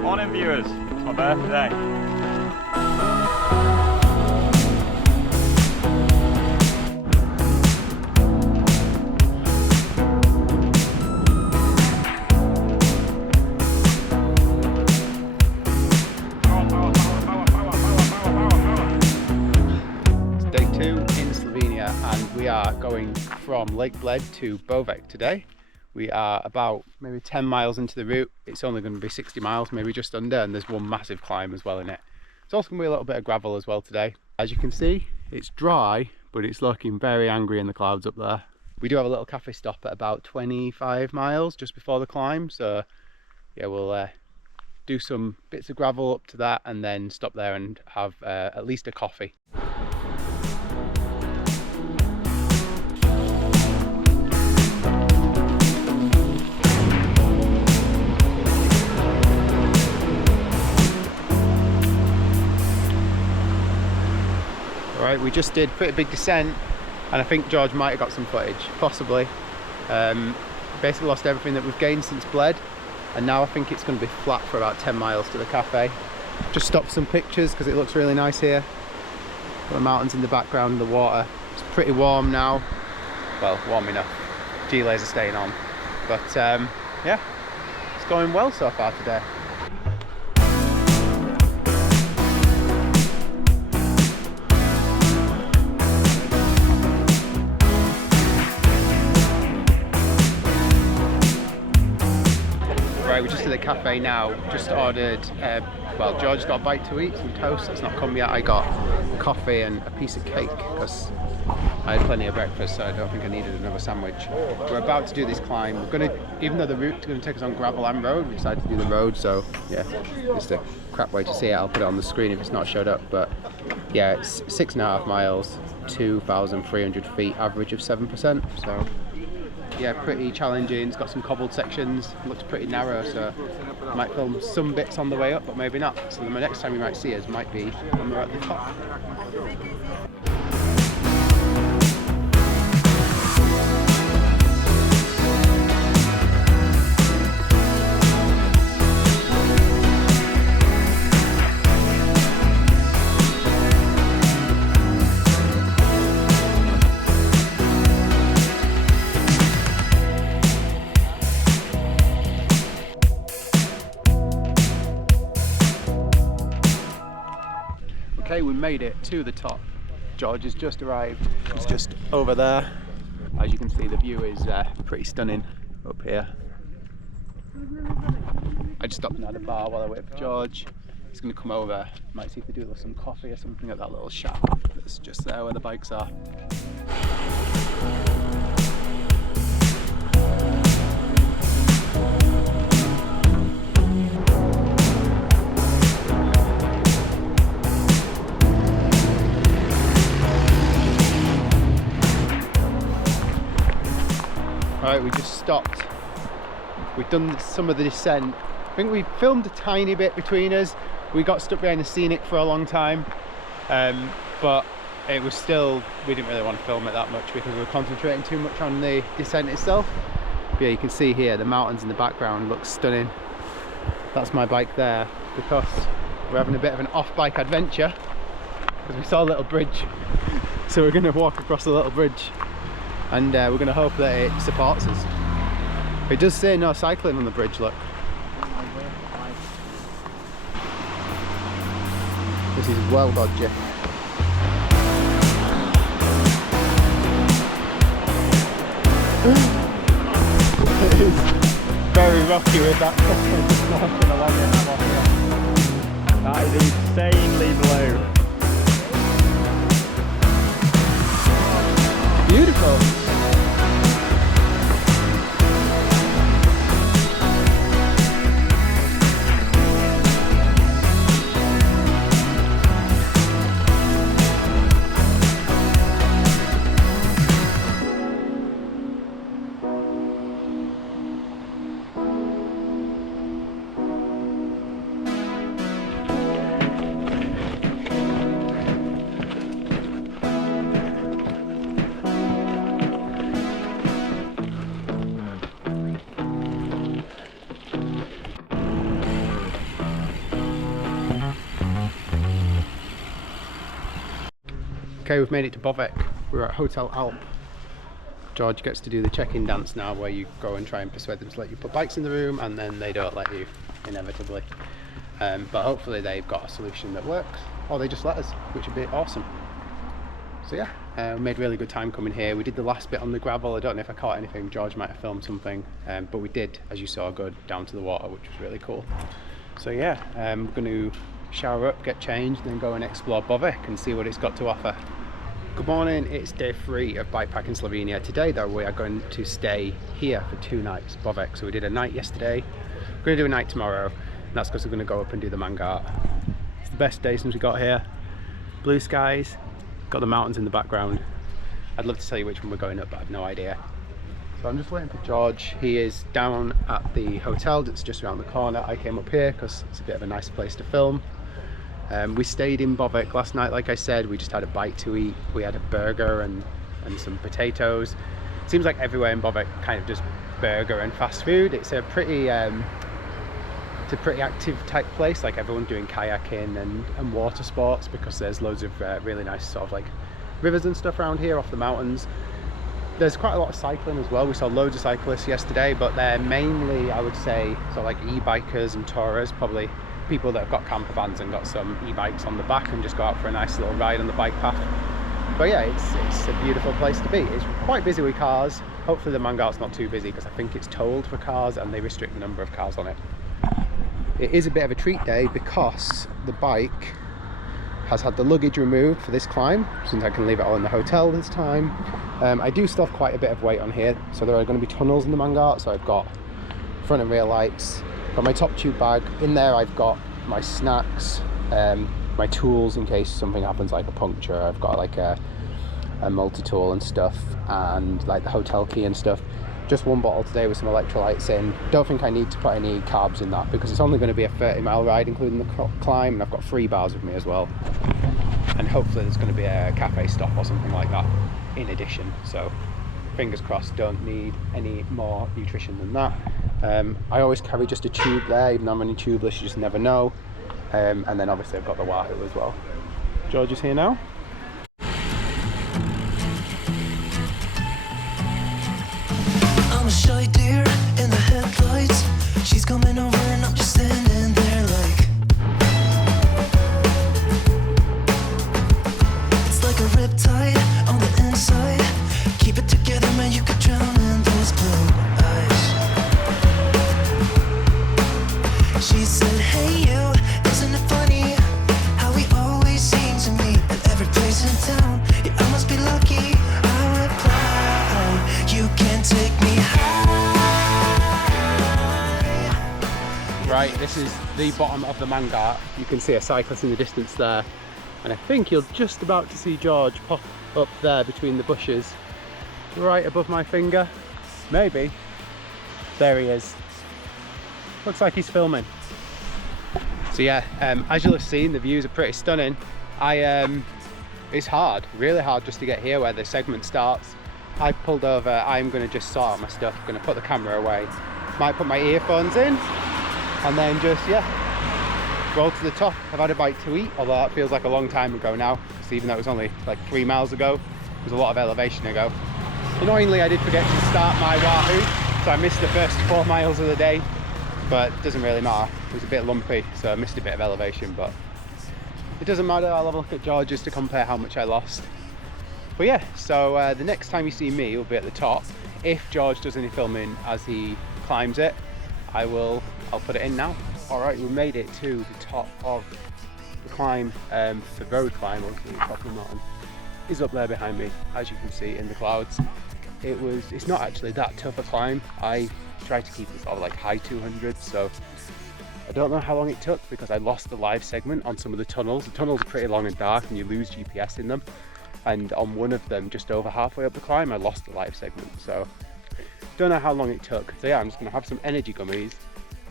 Morning viewers, it's my birthday. It's day 2 in Slovenia and we are going from Lake Bled to Bovec today. We are about maybe 10 miles into the route. It's only going to be 60 miles, maybe just under, and there's one massive climb as well in it. It's also going to be a little bit of gravel as well today. As you can see, it's dry, but it's looking very angry in the clouds up there. We do have a little cafe stop at about 25 miles just before the climb, so yeah, we'll do some bits of gravel up to that and then stop there and have at least a coffee. Right, we just did a pretty big descent and I think George might have got some footage, possibly. Basically lost everything that we've gained since Bled, and now I think it's going to be flat for about 10 miles to the cafe. Just stopped some pictures because it looks really nice here. Got the mountains in the background, the water. It's pretty warm now. Well, warm enough. G-layers are staying on. But yeah, it's going well so far today. Right, we're just at the cafe now, just ordered, well, George got a bite to eat, some toast, that's not come yet. I got coffee and a piece of cake because I had plenty of breakfast, so I don't think I needed another sandwich. We're about to do this climb. We're going to, even though the route's going to take us on gravel and road, we decided to do the road, so yeah, just a crap way to see it. I'll put it on the screen if it's not showed up, but yeah, it's 6.5 miles, 2,300 feet, average of 7%, so yeah, pretty challenging. It's got some cobbled sections, looks pretty narrow, so I might film some bits on the way up, but maybe not. So the next time you might see us might be when we're at the top. Okay, we made it to the top. George has just arrived. He's just over there. As you can see, the view is pretty stunning up here. I just stopped and had a bar while I wait for George. He's going to come over. Might see if we do some coffee or something at that little shack that's just there where the bikes are. Alright, we just stopped. We've done some of the descent. I think we filmed a tiny bit between us. We got stuck behind the scenic for a long time, but it was still, we didn't really want to film it that much because we were concentrating too much on the descent itself. But yeah, you can see here the mountains in the background look stunning. That's my bike there because we're having a bit of an off-bike adventure because we saw a little bridge. So we're going to walk across a little bridge. And we're going to hope that it supports us. It does say no cycling on the bridge, look. This is well dodgy. It is very rocky with that snorkeling along it. That is insanely low. Beautiful. Okay, we've made it to Bovec. We're at Hotel Alp. George gets to do the check-in dance now, where you go and try and persuade them to let you put bikes in the room, and then they don't let you, inevitably. But hopefully they've got a solution that works, or they just let us, which would be awesome. So yeah, we made really good time coming here. We did the last bit on the gravel. I don't know if I caught anything. George might have filmed something, but we did, as you saw, go down to the water, which was really cool. So yeah, we're going to shower up, get changed, then go and explore Bovec and see what it's got to offer. Good morning, it's day 3 of bikepacking Slovenia. Today though, we are going to stay here for 2 nights, Bovec. So we did a night yesterday, we're going to do a night tomorrow, and that's because we're going to go up and do the Mangart. It's the best day since we got here. Blue skies, got the mountains in the background. I'd love to tell you which one we're going up, but I have no idea. So I'm just waiting for George. He is down at the hotel that's just around the corner. I came up here because it's a bit of a nice place to film. We stayed in Bovec last night, like I said. We just had a bite to eat. We had a burger and some potatoes. It seems like everywhere in Bovec kind of just burger and fast food. It's a pretty active type place. Like everyone's doing kayaking and water sports, because there's loads of really nice sort of like rivers and stuff around here off the mountains. There's quite a lot of cycling as well. We saw loads of cyclists yesterday, but they're mainly, I would say, sort of like e-bikers and tourers, probably people that have got camper vans and got some e-bikes on the back and just go out for a nice little ride on the bike path. But yeah, it's a beautiful place to be. It's quite busy with cars. Hopefully the Mangart's not too busy, because I think it's tolled for cars and they restrict the number of cars on it. It is a bit of a treat day because the bike has had the luggage removed for this climb, since I can leave it all in the hotel this time. I do still have quite a bit of weight on here, so there are going to be tunnels in the Mangart. So I've got front and rear lights, got my top tube bag. In there I've got my snacks, my tools in case something happens like a puncture. I've got like a multi-tool and stuff, and like the hotel key and stuff. Just one bottle today with some electrolytes in. Don't think I need to put any carbs in that, because it's only going to be a 30-mile ride including the climb, and I've got 3 bars with me as well. And hopefully there's going to be a cafe stop or something like that in addition. So fingers crossed, don't need any more nutrition than that. I always carry just a tube there, even though I'm running tubeless, you just never know. And then obviously I've got the Wahoo as well. George is here now. I'm a shy deer in the headlights. She's coming over and I'm just standing there like, it's like a riptide on the inside. Keep it together, man, you could drown in those blue eyes. She said, hey you, isn't it funny how we always seem to meet at every place in town? Yeah, I must be lucky. I reply, you can take me high. Right, this is the bottom of the Mangart. You can see a cyclist in the distance there, and I think you're just about to see George pop up there between the bushes, right above my finger. Maybe. There he is. Looks like he's filming. So yeah, as you'll have seen, the views are pretty stunning. It's hard, really hard just to get here where the segment starts. I pulled over. I'm going to just sort out my stuff. I'm going to put the camera away. Might put my earphones in, and then just, yeah, roll to the top. I've had a bite to eat, although that feels like a long time ago now, because even though it was only like 3 miles ago, there's a lot of elevation to go. Annoyingly, I did forget to start my Wahoo, so I missed the first 4 miles of the day, but it doesn't really matter. It was a bit lumpy, so I missed a bit of elevation, but it doesn't matter. I'll have a look at George's to compare how much I lost. But yeah, so the next time you see me will be at the top. If George does any filming as he climbs it, I'll put it in now. All right, we made it to the top of the climb. The road climb onto the top of the mountain is up there behind me, as you can see in the clouds. It's not actually that tough a climb. I tried to keep it sort of like high 200s, so I don't know how long it took because I lost the live segment on some of the tunnels. The tunnels are pretty long and dark and you lose GPS in them. And on one of them, just over halfway up the climb, I lost the live segment. So don't know how long it took. So yeah, I'm just gonna have some energy gummies.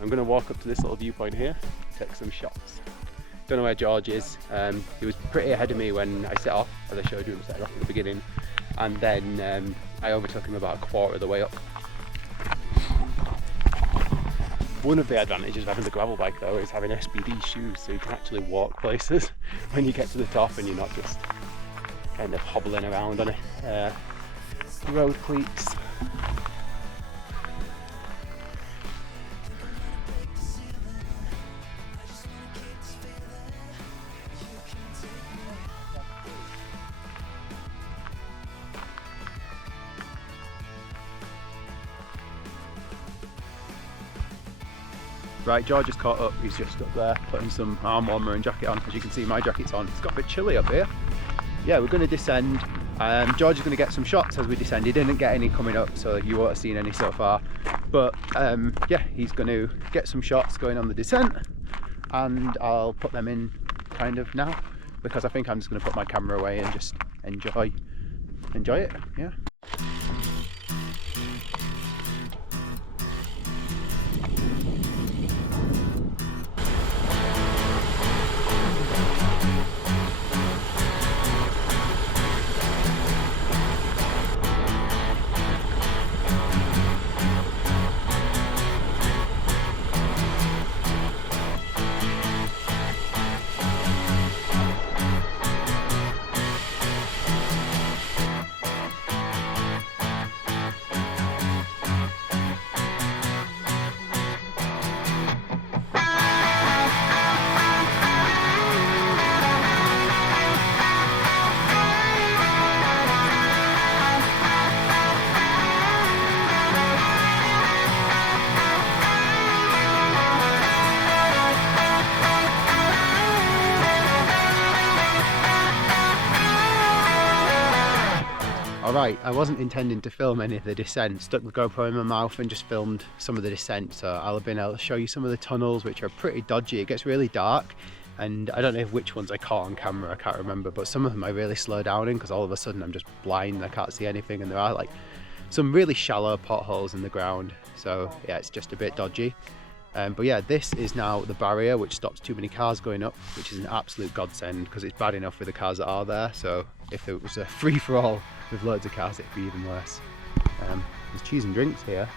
I'm gonna walk up to this little viewpoint here, take some shots. Don't know where George is. He was pretty ahead of me when I set off, as I showed you him set off at the beginning. And then I overtook him about a quarter of the way up. One of the advantages of having the gravel bike though is having SBD shoes, so you can actually walk places when you get to the top and you're not just kind of hobbling around on it. Road cleats. Right, George has caught up, he's just up there putting some arm warmer and jacket on. As you can see, my jacket's on. It's got a bit chilly up here. Yeah, we're going to descend. George is going to get some shots as we descend. He didn't get any coming up, so you won't have seen any so far. But yeah, he's going to get some shots going on the descent, and I'll put them in kind of now, because I think I'm just going to put my camera away and just enjoy it, yeah. Alright, I wasn't intending to film any of the descent, stuck the GoPro in my mouth and just filmed some of the descent, so I'll have been able to show you some of the tunnels, which are pretty dodgy. It gets really dark, and I don't know which ones I caught on camera, I can't remember, but some of them I really slow down in because all of a sudden I'm just blind and I can't see anything, and there are like some really shallow potholes in the ground, so yeah, it's just a bit dodgy. But yeah, this is now the barrier which stops too many cars going up, which is an absolute godsend because it's bad enough with the cars that are there, so if it was a free-for-all with loads of cars it'd be even worse. There's cheese and drinks here,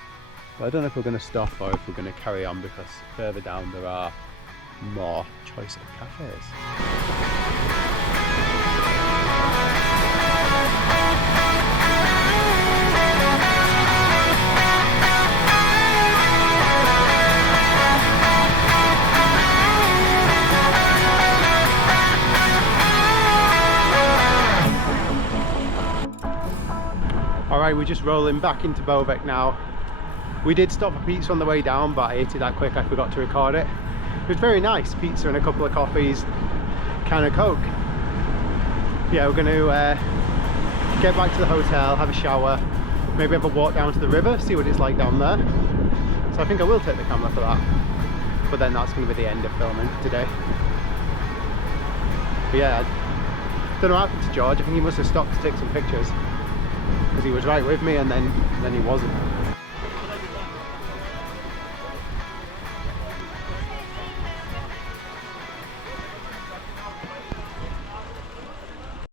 but I don't know if we're going to stop or if we're going to carry on, because further down there are more choice of cafes. Alright, we're just rolling back into Bovec now. We did stop for pizza on the way down, but I ate it that quick I forgot to record it. It was very nice, pizza and a couple of coffees, can of Coke. Yeah, we're going to get back to the hotel, have a shower, maybe have a walk down to the river, see what it's like down there. So I think I will take the camera for that. But then that's going to be the end of filming today. But yeah, I don't know what happened to George. I think he must have stopped to take some pictures, because he was right with me and then he wasn't.